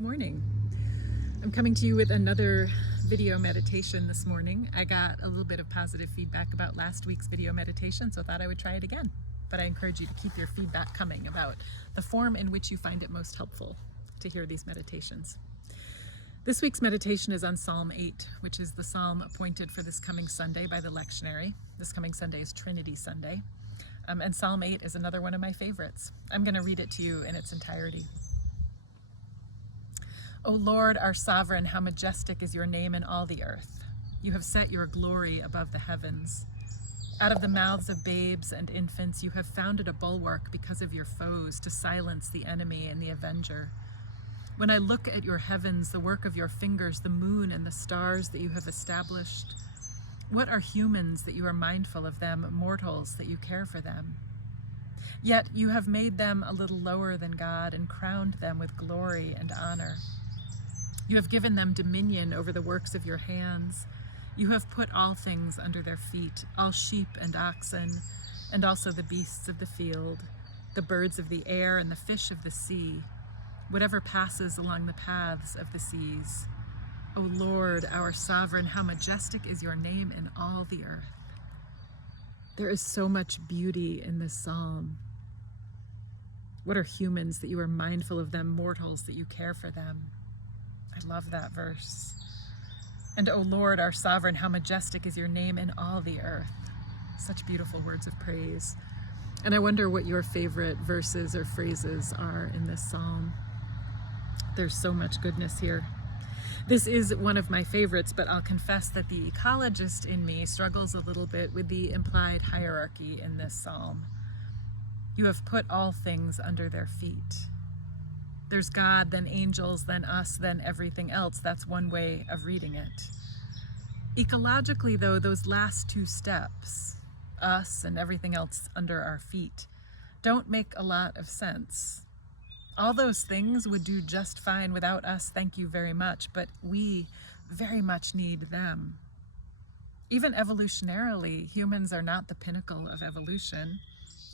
Good morning. I'm coming to you with another video meditation this morning. I got a little bit of positive feedback about last week's video meditation, so I thought I would try it again. But I encourage you to keep your feedback coming about the form in which you find it most helpful to hear these meditations. This week's meditation is on Psalm 8, which is the psalm appointed for this coming Sunday by the lectionary. This coming Sunday is Trinity Sunday. And Psalm 8 is another one of my favorites. I'm going to read it to you in its entirety. O Lord, our sovereign, how majestic is your name in all the earth. You have set your glory above the heavens. Out of the mouths of babes and infants, you have founded a bulwark because of your foes, to silence the enemy and the avenger. When I look at your heavens, the work of your fingers, the moon and the stars that you have established, what are humans that you are mindful of them, mortals that you care for them? Yet you have made them a little lower than God and crowned them with glory and honor. You have given them dominion over the works of your hands. You have put all things under their feet, all sheep and oxen, and also the beasts of the field, the birds of the air and the fish of the sea, whatever passes along the paths of the seas. O Lord, our sovereign, how majestic is your name in all the earth. There is so much beauty in this psalm. What are humans that you are mindful of them, mortals that you care for them? I love that verse. And O Lord, our sovereign, how majestic is your name in all the earth. Such beautiful words of praise. And I wonder what your favorite verses or phrases are in this psalm. There's so much goodness here. This is one of my favorites, but I'll confess that the ecologist in me struggles a little bit with the implied hierarchy in this psalm. You have put all things under their feet. There's God, then angels, then us, then everything else. That's one way of reading it. Ecologically, though, those last two steps, us and everything else under our feet, don't make a lot of sense. All those things would do just fine without us, thank you very much, but we very much need them. Even evolutionarily, humans are not the pinnacle of evolution.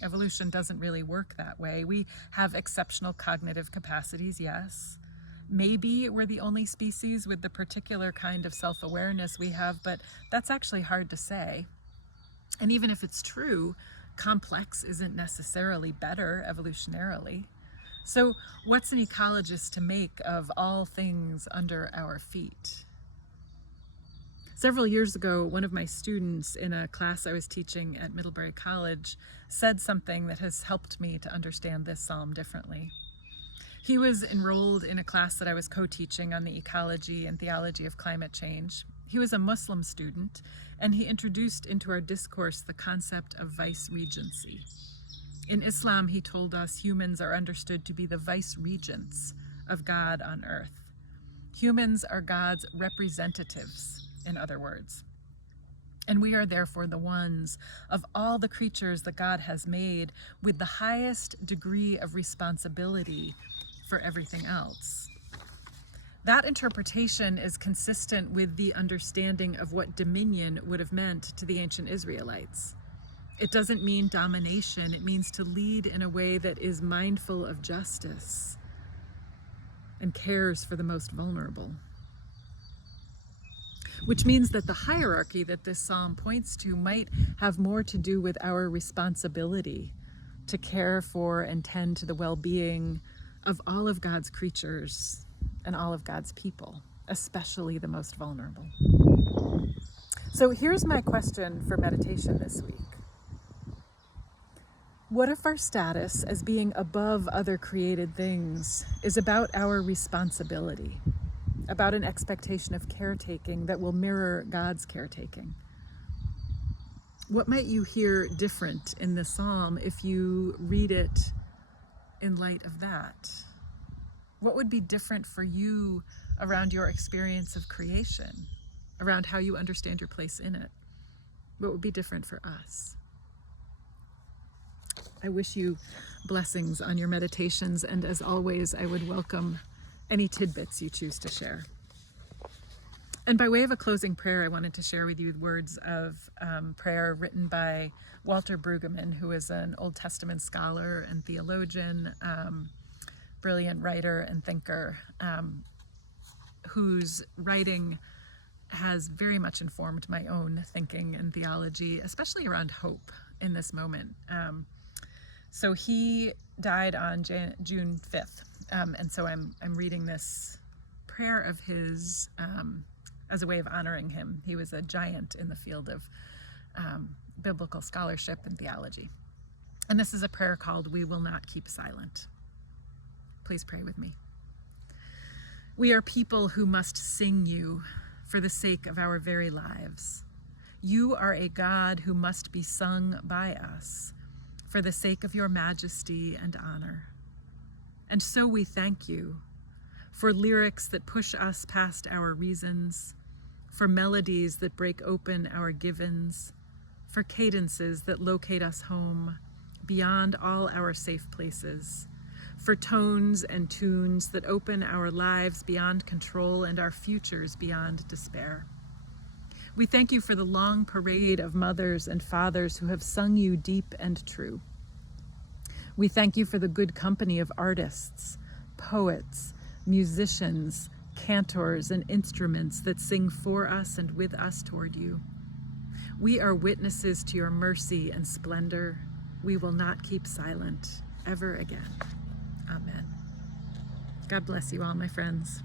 Evolution doesn't really work that way. We have exceptional cognitive capacities, yes. Maybe we're the only species with the particular kind of self-awareness we have, but that's actually hard to say. And even if it's true, complex isn't necessarily better evolutionarily. So what's an ecologist to make of all things under our feet? Several years ago, one of my students in a class I was teaching at Middlebury College said something that has helped me to understand this psalm differently. He was enrolled in a class that I was co-teaching on the ecology and theology of climate change. He was a Muslim student, and he introduced into our discourse the concept of vice-regency. In Islam, he told us humans are understood to be the vice-regents of God on earth. Humans are God's representatives, in other words. And we are therefore the ones of all the creatures that God has made with the highest degree of responsibility for everything else. That interpretation is consistent with the understanding of what dominion would have meant to the ancient Israelites. It doesn't mean domination, it means to lead in a way that is mindful of justice and cares for the most vulnerable. Which means that the hierarchy that this psalm points to might have more to do with our responsibility to care for and tend to the well-being of all of God's creatures and all of God's people, especially the most vulnerable. So here's my question for meditation this week. What if our status as being above other created things is about our responsibility? About an expectation of caretaking that will mirror God's caretaking? What might you hear different in the psalm if you read it in light of that? What would be different for you around your experience of creation, around how you understand your place in it? What would be different for us? I wish you blessings on your meditations, and as always, I would welcome any tidbits you choose to share. And by way of a closing prayer, I wanted to share with you words of prayer written by Walter Brueggemann, who is an Old Testament scholar and theologian, brilliant writer and thinker whose writing has very much informed my own thinking and theology, especially around hope in this moment. So he died on June 5th, and so I'm reading this prayer of his as a way of honoring him. He was a giant in the field of biblical scholarship and theology. And this is a prayer called "We Will Not Keep Silent." Please pray with me. We are people who must sing you for the sake of our very lives. You are a God who must be sung by us for the sake of your majesty and honor. And so we thank you for lyrics that push us past our reasons, for melodies that break open our givens, for cadences that locate us home beyond all our safe places, for tones and tunes that open our lives beyond control and our futures beyond despair. We thank you for the long parade of mothers and fathers who have sung you deep and true. We thank you for the good company of artists, poets, musicians, cantors, and instruments that sing for us and with us toward you. We are witnesses to your mercy and splendor. We will not keep silent ever again. Amen. God bless you all, my friends.